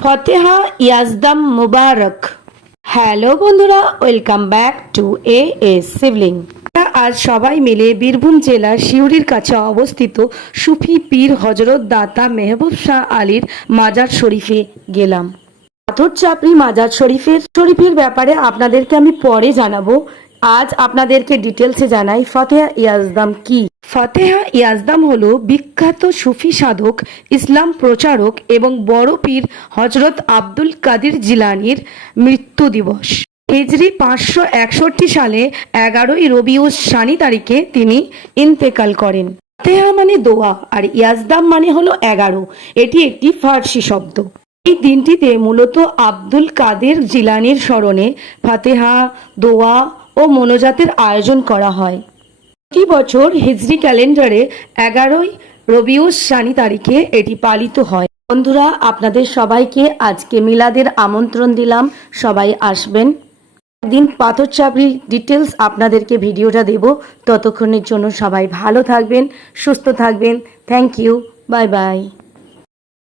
ফতেহা ইয়াজদাম মুবারক। Hello বন্ধুরা, welcome back to as Shivling. আজ সবাই মিলে বীরভূম জেলার সিউড়ির কাছে অবস্থিত সুফি পীর হজরত দাতা মেহবুব শাহ আলীর মাজার শরীফে গেলাম। পাথর চাপড়ি মাজার শরীফের ব্যাপারে আপনাদেরকে আমি পরে জানাবো। আজ আপনাদেরকে ডিটেলসে জানাই ফতেহা ইয়াজদাম কি। ফতেহা ইয়াজদাম হলো বিখ্যাত সুফি সাধক, ইসলাম প্রচারক এবং বড় পীর হজরত আব্দুল কাদির জিলানির মৃত্যু দিবস। হিজরি 561 সালে 11ই রবিউল সানি তারিখে তিনি ইন্তেকাল করেন। ফতেহা মানে দোয়া আর ইয়াজদাম মানে হলো 11। এটি একটি ফার্সি শব্দ। এই দিনটিতে মূলত আব্দুল কাদের জিলানির স্মরণে ফাতেহা, দোয়া ও মোনাজাতের আয়োজন করা হয়। প্রতি বছর হিজরি ক্যালেন্ডারে 11ই রবিউল সানি তারিখে এটি পালিত হয়। বন্ধুরা, আপনাদের সবাইকে আজকে মিলাদের আমন্ত্রণ দিলাম, সবাই আসবেন। একদিন পাথর চাপড়ির ডিটেলস আপনাদেরকে ভিডিওটা দেব। ততক্ষণের জন্য সবাই ভালো থাকবেন, সুস্থ থাকবেন। Thank you, bye by.